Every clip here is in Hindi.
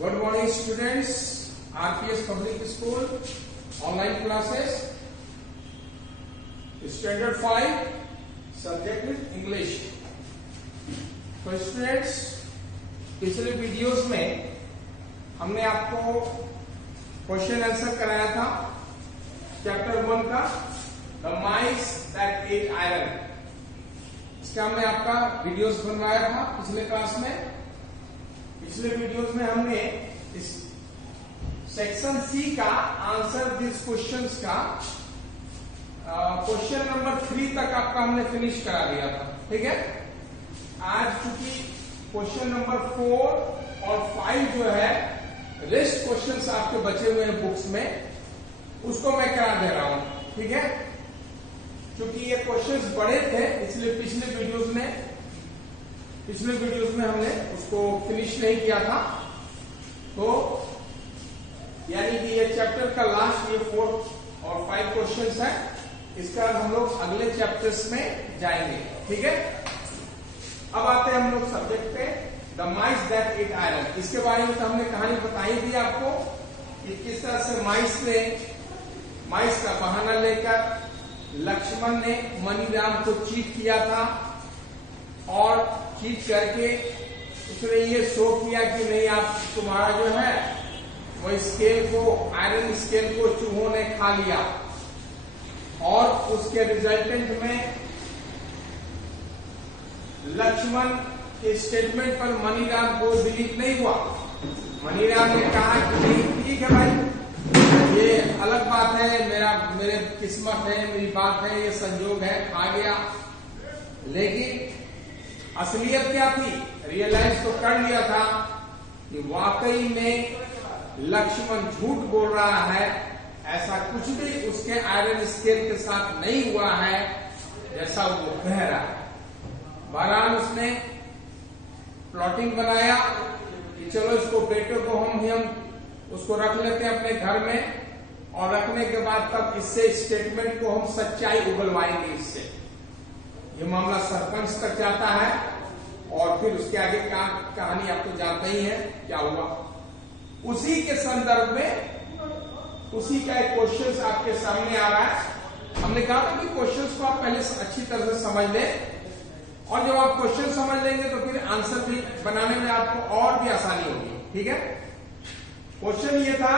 Good morning students, RPS Public School, online classes, Standard 5, subject is English. तो स्टूडेंट्स पिछले वीडियोस में हमने आपको क्वेश्चन आंसर कराया था चैप्टर 1 का the mice that at iron. इसका हमने आपका वीडियोस बनवाया था पिछले क्लास में। पिछले वीडियोस में हमने इस सेक्शन सी का आंसर दिस क्वेश्चंस का क्वेश्चन नंबर 3 तक आपका हमने फिनिश करा दिया था। ठीक है, आज चूंकि क्वेश्चन नंबर 4 और 5 जो है रेस्ट क्वेश्चंस आपके बचे हुए हैं बुक्स में, उसको मैं करा दे रहा हूं। ठीक है, क्योंकि ये क्वेश्चंस बड़े थे इसलिए पिछले वीडियोस में हमने उसको फिनिश नहीं किया था। तो यानी कि ये चैप्टर का लास्ट ये 4 और 5 क्वेश्चंस है। इसका हम लोग अगले चैप्टर्स में जाएंगे। ठीक है, अब आते हैं हम लोग सब्जेक्ट पे the mice that at iron. इसके बारे में तो हमने कहानी बताई थी आपको कि किस तरह से माइस का बहाना लेकर लक्ष्मण ने मनीराम को चीट किया था और चीट करके उसने ये शो किया कि नहीं आप तुम्हारा जो है वो स्केल को आयरन स्केल को चूहों ने खा लिया और उसके रिजल्टेंट में लक्ष्मण के स्टेटमेंट पर मनीराम को बिलीव नहीं हुआ। मनीराम ने कहा कि नहीं ठीक है भाई, ये अलग बात है, मेरे किस्मत है, मेरी बात है, ये संजोग है, खा गया। लेकिन असलियत क्या थी, रियलाइज तो कर लिया था कि वाकई में लक्ष्मण झूठ बोल रहा है, ऐसा कुछ भी उसके आयरन स्केल के साथ नहीं हुआ है जैसा वो कह रहा है। बहरहाल उसने प्लॉटिंग बनाया कि चलो इसको बेटे को हम उसको रख लेते हैं अपने घर में और रखने के बाद तब इससे स्टेटमेंट को हम सच्चाई उगलवाएंगे। इससे ये मामला सरपंच तक जाता है और फिर उसके आगे का कहानी आप तो जानते ही है क्या हुआ। उसी के संदर्भ में उसी का एक क्वेश्चन आपके सामने आ रहा है। हमने कहा था कि क्वेश्चंस को आप पहले अच्छी तरह से समझ लें और जब आप क्वेश्चन समझ लेंगे तो फिर आंसर भी बनाने में आपको और भी आसानी होगी। ठीक है, क्वेश्चन ये था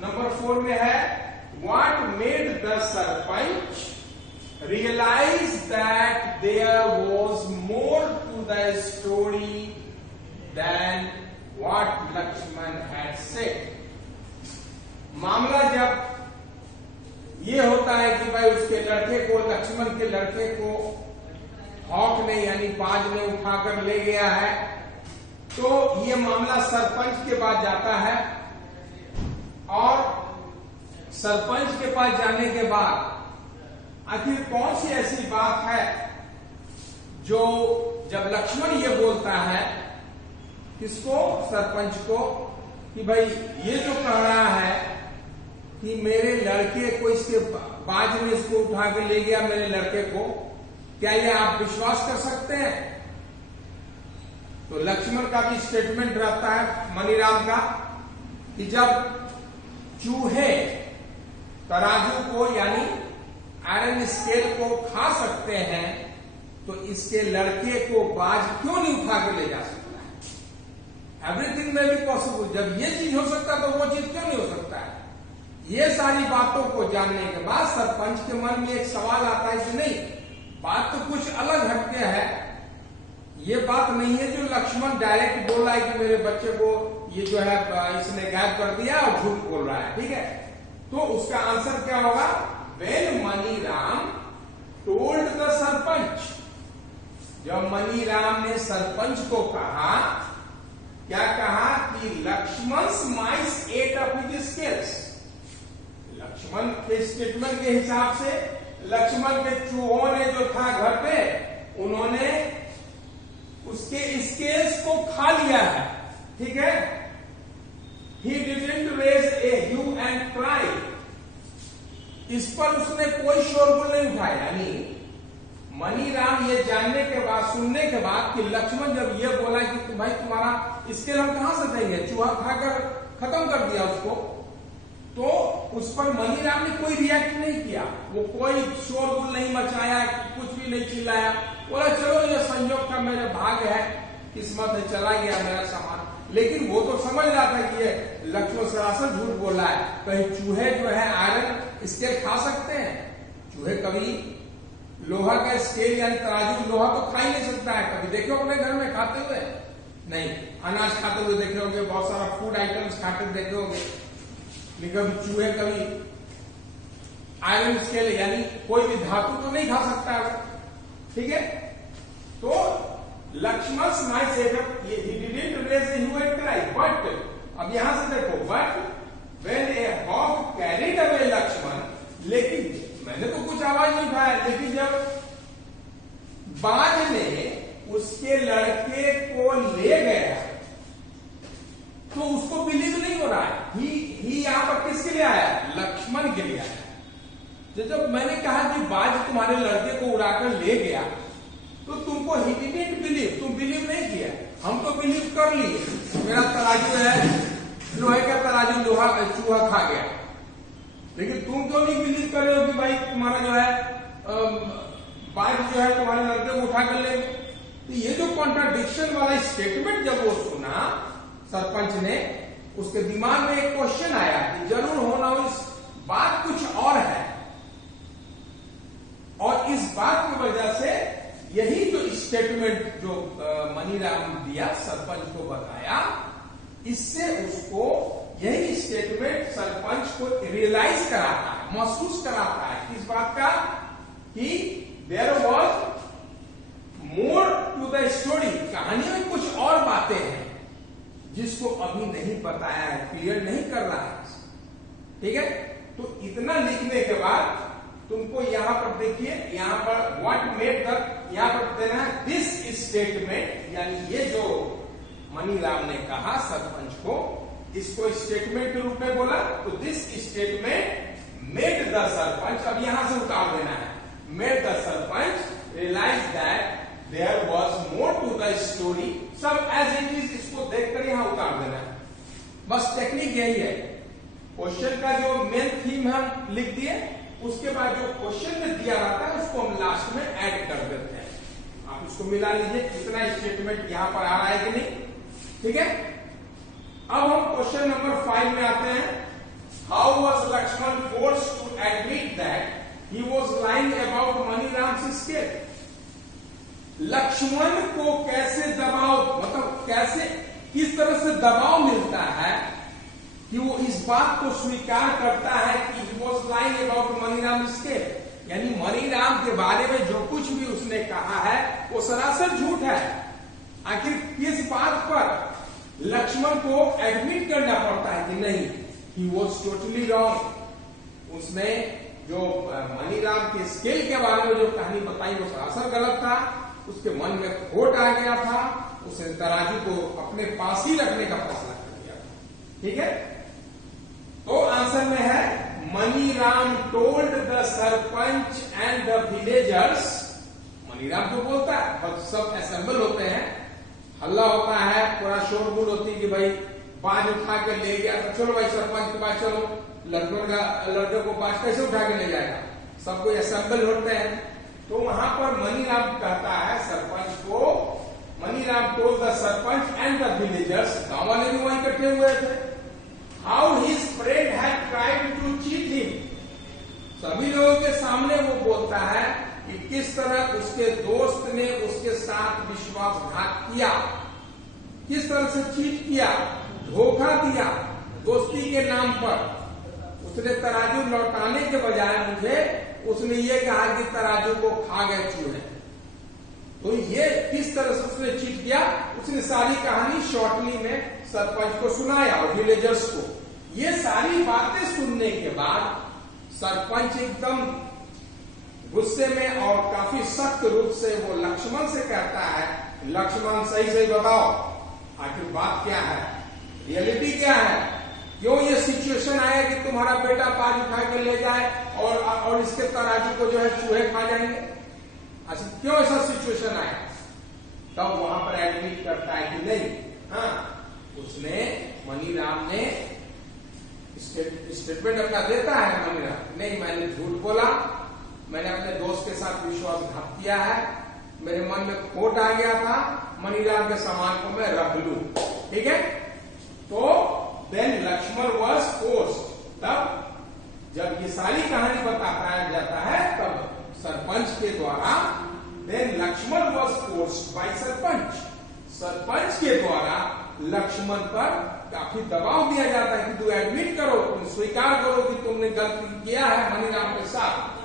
नंबर 4 में है what made the sarpanch realize that there was more to the story than what Lakshman had said। मामला जब ये होता है कि भाई उसके लड़के को, लक्ष्मण के लड़के को हॉक ने यानी बाज ने उठाकर ले गया है, तो ये मामला सरपंच के पास जाता है और सरपंच के पास जाने के बाद आखिर कौन सी ऐसी बात है जो जब लक्ष्मण ये बोलता है किसको, सरपंच को, कि भाई ये जो कह रहा है कि मेरे लड़के को इसके बाज में इसको उठा के ले गया मेरे लड़के को, क्या ये आप विश्वास कर सकते हैं? तो लक्ष्मण का भी स्टेटमेंट रहता है मनीराम का कि जब चूहे तराजू को यानी आयरन स्केल को खा सकते हैं तो इसके लड़के को बाज क्यों नहीं उठा के ले जा सकता है? एवरीथिंग में भी पॉसिबल। जब ये चीज हो सकता है तो वो चीज क्यों नहीं हो सकता है? ये सारी बातों को जानने के बाद सरपंच के मन में एक सवाल आता है कि नहीं, बात तो कुछ अलग हटके है। ये बात नहीं है जो लक्ष्मण डायरेक्ट बोला है कि मेरे बच्चे को ये जो है इसने गायब कर दिया और झूठ बोल रहा है। ठीक है, तो उसका आंसर क्या होगा, When Maniram told the sarpanch, जब मनीराम ने सरपंच को कहा, क्या कहा कि Laxman mice ate up his scales. Laxman के स्टेटमेंट के हिसाब से लक्ष्मण के चूहों ने जो था घर पे उन्होंने उसके स्केल्स को खा लिया है। ठीक है, he didn't raise a hue and cry। इस पर उसने कोई शोरगुल नहीं उठाया, यानी मनीराम ये जानने के बाद, सुनने के बाद कि लक्ष्मण जब ये बोला कि भाई तुम्हारा स्केल हम कहां से देंगे, चूहा खाकर खत्म कर दिया उसको, तो उस पर मनीराम ने कोई रिएक्ट नहीं किया, वो कोई शोरगुल नहीं मचाया, कुछ भी नहीं चिल्लाया, बोला चलो ये संयोग का मेरे भाग है, किस्मत है, चला गया मेरा सामान। लेकिन वो तो समझ रहा था कि ये लक्ष्मण सरासर झूठ बोला है, कहीं चूहे जो है आयरन स्केल खा सकते हैं? चूहे कभी लोहा का स्केल यानी तराजू, लोहा तो खा ही नहीं सकता है। कभी देखो अपने घर में खाते हुए? नहीं। अनाज खाते हुए देखे होंगे, बहुत सारा फूड आइटम्स खाते देखे होंगे, लेकिन कभी चूहे कभी आयरन स्केल यानी कोई भी धातु तो नहीं खा सकता है, ठीक है? तो लक्ष्मण स्माइल से बट अब यहां से देखो, but when a hawk carried away Lakshman, लेकिन मैंने तो कुछ आवाज नहीं उठाया, लेकिन जब बाज ने उसके लड़के को ले गया तो उसको बिलीव नहीं हो रहा है। ही यहां पर किसके लिए आया? लक्ष्मण के लिए आया। तो जब मैंने कहा कि बाज तुम्हारे लड़के को उड़ाकर ले गया तो तुमको ही डिडंट बिलीव, तुम बिलीव नहीं किया, हम तो बिलीव कर लिए, मेरा तराजू है लोहे का तराजू, लोहा चूहा खा गया, लेकिन तुम क्यों नहीं बिलीव कर रहे हो कि भाई तुम्हारा जो है बाज जो है तुम्हारे लड़के को उठा कर ले? तो ये जो कॉन्ट्राडिक्शन वाला स्टेटमेंट जब वो सुना सरपंच ने, उसके दिमाग में एक क्वेश्चन आया कि जरूर होना इस बात कुछ और है, और इस बात की वजह से यही जो स्टेटमेंट जो मनीराम दिया, सरपंच को बताया, इससे उसको यही स्टेटमेंट सरपंच को रियलाइज कराता है, महसूस कराता है इस बात का कि there was more to the story, कहानी में कुछ और बातें हैं जिसको अभी नहीं बताया है, क्लियर नहीं कर रहा है, ठीक है? तो इतना लिखने के बाद तुमको यहां पर देखिए, यहां पर व्हाट मेड द, यहां पर देना है दिस स्टेटमेंट, यानी ये जो मनीराम ने कहा सरपंच को, इसको स्टेटमेंट के रूप में बोला, तो this statement made the sarpanch, अब यहां से उतार देना है, made the sarpanch realise that there was more to the story, सब एज इट इज, इसको देखकर यहां उतार देना है। बस टेक्निक यही है, क्वेश्चन का जो मेन थीम हम लिख दिए, उसके बाद जो क्वेश्चन में दिया रहता है उसको हम लास्ट में ऐड कर देते हैं। आप इसको मिला लीजिए, कितना स्टेटमेंट यहां पर आ रहा है कि नहीं, ठीक है? अब हम क्वेश्चन नंबर 5 में आते हैं। How was Lakshman forced to admit that he was lying about Maniram scale? Lakshman को कैसे दबाव, मतलब कैसे, किस तरह से दबाव मिलता है कि वो इस बात को स्वीकार करता है कि ही was lying about Maniram scale, यानी मनीराम के बारे में जो कुछ भी उसने कहा है वो सरासर झूठ है। आखिर किस बात पर लक्ष्मण को एडमिट करना पड़ता है कि नहीं, ही वाज टोटली रॉन्ग, उसने जो मनीराम के स्केल के बारे में जो कहानी बताई वो सरासर गलत था, उसके मन में खोट आ गया था, उसने तराजू को अपने पास ही रखने का फैसला कर लिया, ठीक है? तो आंसर में है Maniram told the sarpanch and the villagers, Maniram तो बोलता है, सब असेंबल होते हैं, हल्ला होता है, पूरा शोरगुल होती है कि भाई बाज उठा के ले गया, तो चलो भाई सरपंच के पास चलो, लड़के को बाज कैसे उठा के ले जाएगा, सब कोई असेंबल होते हैं। तो वहां पर मनीराम कहता है सरपंच को, Maniram told the sarpanch and the villagers, गांव वाले भी वहीं इकट्ठे हुए थे, how his friend had tried to cheat him, सभी लोगों के सामने वो बोलता है कि किस तरह उसके दोस्त ने उसके साथ विश्वासघात किया, किस तरह से चीट किया, धोखा दिया दोस्ती के नाम पर। उसने तराजू लौटाने के बजाय मुझे उसने ये कहा कि तराजू को खा गए चूहे। तो ये किस तरह से उसने चीट किया, उसने सारी कहानी शॉर्टली में सरपंच को सुनाया और विलेजर्स को। ये सारी बातें सुनने के बाद सरपंच एकदम गुस्से में और काफी सख्त रूप से वो लक्ष्मण से कहता है, लक्ष्मण सही सही बताओ आखिर बात क्या है, रियलिटी क्या है, क्यों ये सिचुएशन आया कि तुम्हारा बेटा बाज उठा के ले जाए और इसके तराजू को जो है चूहे खा जाएंगे। अच्छा क्यों ऐसा सिचुएशन आया, तब वहां पर एडमिट करता है कि नहीं, हाँ उसने मनीराम ने स्टेटमेंट अपना देता है मनीराम, नहीं मैंने झूठ बोला, मैंने अपने दोस्त के साथ विश्वासघात किया है, मेरे मन में खोट आ गया था, मनीराम के सामान को मैं रख लूं, ठीक है। तो देन लक्ष्मण वाज फोर्स्ड, तब जब ये सारी कहानी बताया जाता है तब सरपंच के द्वारा, then Lakshman was forced by sarpanch, sarpanch के द्वारा लक्ष्मण पर काफी दबाव दिया जाता है कि तू एडमिट करो, तुम स्वीकार करो कि तुमने गलती किया है मनीराम के साथ,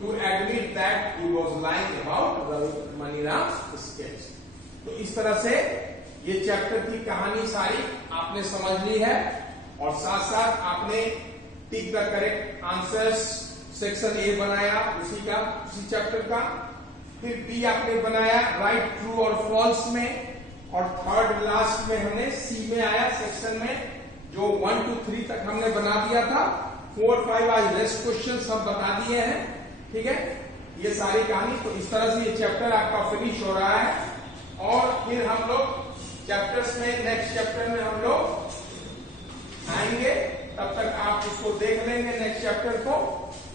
to admit that he was lying about Maniram sketch. तो इस तरह से ये चैप्टर की कहानी सारी आपने समझ ली है, और साथ साथ आपने tick the correct answers section A बनाया उसी चैप्टर का, फिर बी आपने बनाया राइट ट्रू और फॉल्स में, और थर्ड लास्ट में हमने सी में आया सेक्शन में, जो 1 to 3 तक हमने बना दिया था, 4 5 आज रेस्ट क्वेश्चन हम बता दिए हैं, ठीक है। ये सारी कहानी, तो इस तरह से ये चैप्टर आपका फिनिश हो रहा है, और फिर हम लोग चैप्टर्स में नेक्स्ट चैप्टर में हम लोग आएंगे, तब तक आप उसको देख लेंगे नेक्स्ट चैप्टर को,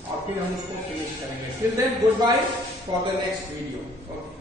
और फिर हम उसको फिनिश करेंगे। Till then goodbye for the next video. Okay.